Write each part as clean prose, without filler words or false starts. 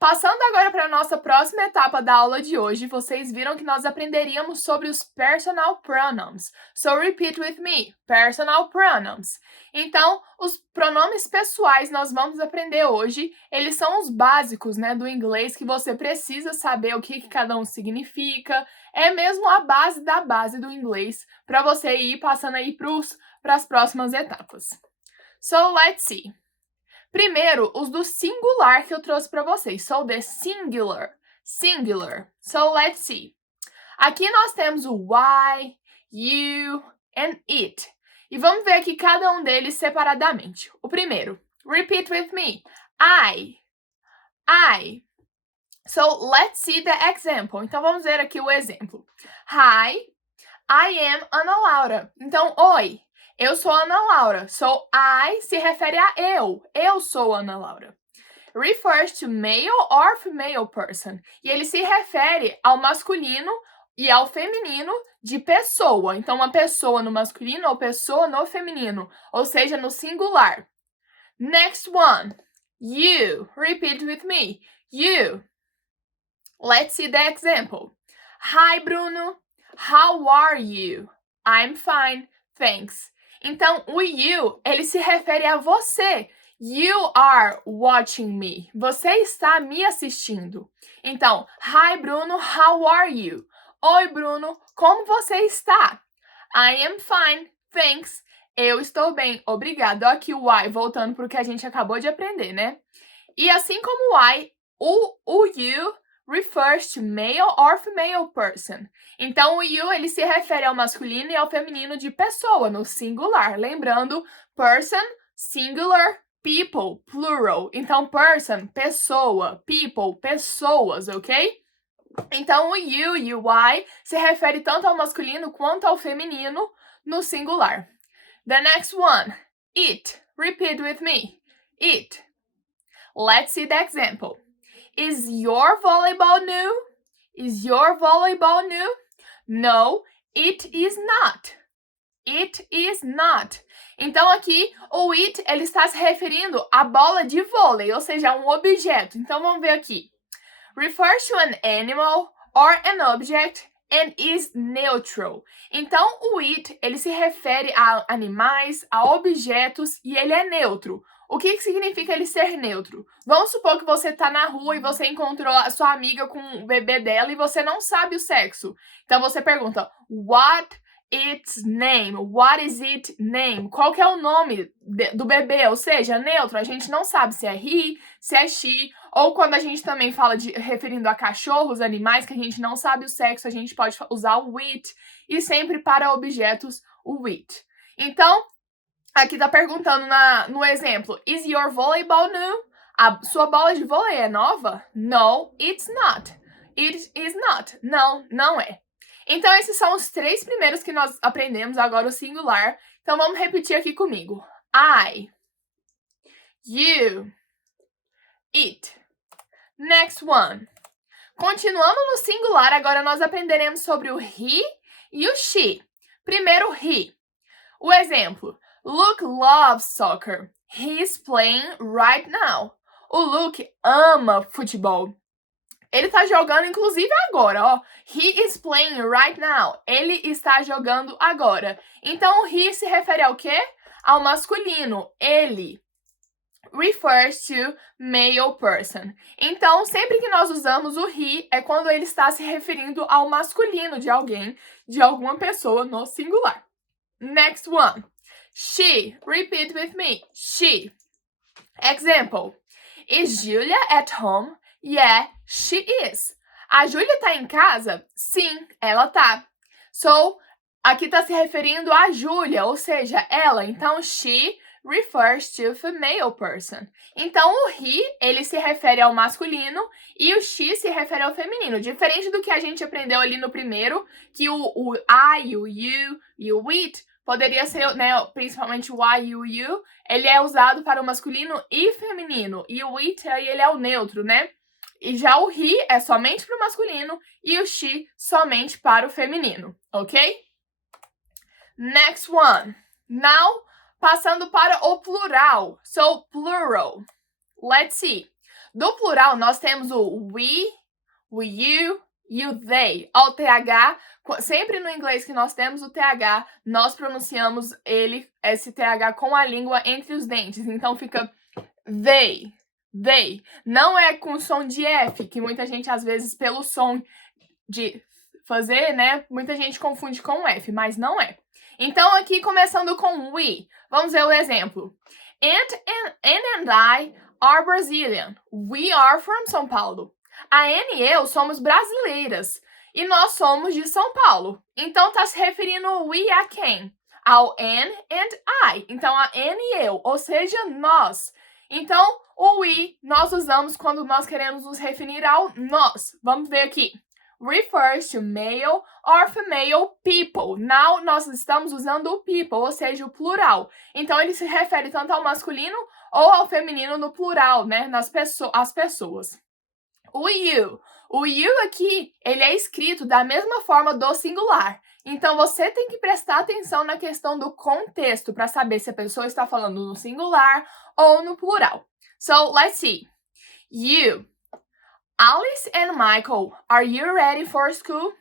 Passando agora para a nossa próxima etapa da aula de hoje, vocês viram que nós aprenderíamos sobre os personal pronouns. So repeat with me, personal pronouns. Então, os pronomes pessoais nós vamos aprender hoje, eles são os básicos, do inglês que você precisa saber o que cada um significa. É mesmo a base da base do inglês para você ir passando aí para as próximas etapas. So let's see. Primeiro, os do singular que eu trouxe para vocês. So, the singular. Singular. So, let's see. Aqui nós temos o I, you and it. E vamos ver aqui cada um deles separadamente. O primeiro, repeat with me. I. So, let's see the example. Então, vamos ver aqui o exemplo. Hi, I am Ana Laura. Então, oi. Eu sou Ana Laura. So, I se refere a eu. Eu sou Ana Laura. Refers to male or female person. E ele se refere ao masculino e ao feminino de pessoa. Então, uma pessoa no masculino ou pessoa no feminino. Ou seja, no singular. Next one. You. Repeat with me. You. Let's see the example. Hi, Bruno. How are you? I'm fine. Thanks. Então, o you, ele se refere a você. You are watching me. Você está me assistindo. Então, hi, Bruno, how are you? Oi, Bruno, como você está? I am fine, thanks. Eu estou bem, obrigado. Aqui o I, voltando para o que a gente acabou de aprender, né? E assim como o I, o you refers to male or female person. Então, o you, ele se refere ao masculino e ao feminino de pessoa, no singular. Lembrando, person, singular, people, plural. Então, person, pessoa, people, pessoas, ok? Então, o you e o I se refere tanto ao masculino quanto ao feminino no singular. The next one, it. Repeat with me. It. Let's see the example. Is your volleyball new? Is your volleyball new? No, it is not. It is not. Então, aqui, o it, ele está se referindo à bola de vôlei, ou seja, a um objeto. Então, vamos ver aqui. Refers to an animal or an object and is neutral. Então, o it, ele se refere a animais, a objetos e ele é neutro. O que significa ele ser neutro? Vamos supor que você tá na rua e você encontrou a sua amiga com o bebê dela e você não sabe o sexo. Então você pergunta, what its name? What is it name? Qual que é o nome do bebê? Ou seja, neutro. A gente não sabe se é he, se é she, ou quando a gente também fala referindo a cachorros, animais, que a gente não sabe o sexo, a gente pode usar o it, e sempre para objetos, o it. Então, aqui tá perguntando no exemplo, is your volleyball new? A sua bola de vôlei é nova? No, it's not. It is not. Não, não é. Então, esses são os três primeiros que nós aprendemos, agora o singular. Então, vamos repetir aqui comigo. I, you, it. Next one. Continuando no singular, agora nós aprenderemos sobre o he e o she. Primeiro, he. O exemplo. Luke loves soccer. He is playing right now. O Luke ama futebol. Ele está jogando, inclusive, agora, ó. He is playing right now. Ele está jogando agora. Então, o he se refere ao quê? Ao masculino. Ele. Refers to male person. Então, sempre que nós usamos o he, é quando ele está se referindo ao masculino de alguém, de alguma pessoa no singular. Next one. She. Repeat with me. She. Example. Is Julia at home? Yeah, she is. A Júlia tá em casa? Sim, ela tá. So, aqui tá se referindo a Júlia, ou seja, ela. Então, she refers to female person. Então, o he, ele se refere ao masculino e o she se refere ao feminino. Diferente do que a gente aprendeu ali no primeiro, que o I, o you e o it poderia ser, principalmente o I e o you, ele é usado para o masculino e feminino. E o it, aí, ele é o neutro, né? E já o he é somente para o masculino e o she somente para o feminino, ok? Next one. Now, passando para o plural. So, plural. Let's see. Do plural, nós temos o we, you e o they. Ó, o TH, sempre no inglês que nós temos o TH, nós pronunciamos esse TH com a língua entre os dentes. Então fica they. They. Não é com som de F, que muita gente, às vezes, pelo som de fazer, né? Muita gente confunde com F, mas não é. Então, aqui, começando com we. Vamos ver o exemplo. Anne and I are Brazilian. We are from São Paulo. A Anne e eu somos brasileiras. E nós somos de São Paulo. Então, tá se referindo o we a quem? Ao Anne and I. Então, a Anne e eu, ou seja, nós. Então, o we nós usamos quando nós queremos nos referir ao nós. Vamos ver aqui. Refers to male or female people. Now, nós estamos usando o people, ou seja, o plural. Então, ele se refere tanto ao masculino ou ao feminino no plural, né? As pessoas. O you aqui, ele é escrito da mesma forma do singular. Então, você tem que prestar atenção na questão do contexto para saber se a pessoa está falando no singular ou no plural. So, let's see. You. Alice and Michael, are you ready for school?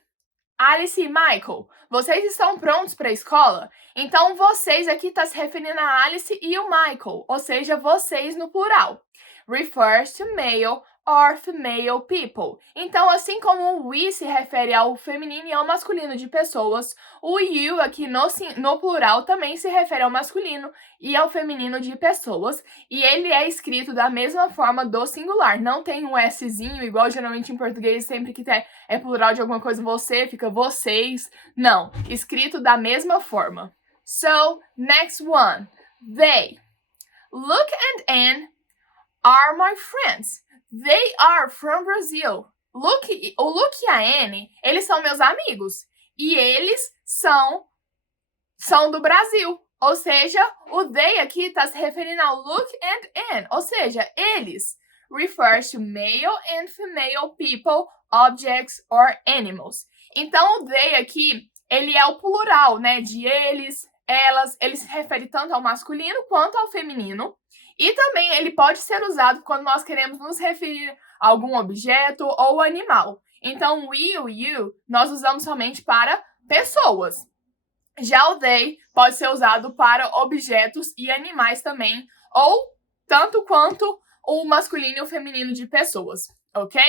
Alice e Michael, vocês estão prontos para a escola? Então, vocês aqui está se referindo a Alice e o Michael, ou seja, vocês no plural. Refers to male or female people. Então, assim como o we se refere ao feminino e ao masculino de pessoas, o you aqui no plural também se refere ao masculino e ao feminino de pessoas, e ele é escrito da mesma forma do singular. Não tem um Szinho, igual geralmente em português, sempre que é plural de alguma coisa, você, fica vocês. Não, escrito da mesma forma. So, next one. They. Luke and Anne are my friends. They are from Brazil. O Luke e a Anne, eles são meus amigos. E eles são do Brasil. Ou seja, o they aqui está se referindo ao Luke and Anne. Ou seja, eles. Refers to male and female people, objects or animals. Então, o they aqui, ele é o plural, né? De eles, elas. Ele se refere tanto ao masculino quanto ao feminino. E também ele pode ser usado quando nós queremos nos referir a algum objeto ou animal. Então, we ou you, nós usamos somente para pessoas. Já o they pode ser usado para objetos e animais também, ou tanto quanto o masculino e o feminino de pessoas, ok?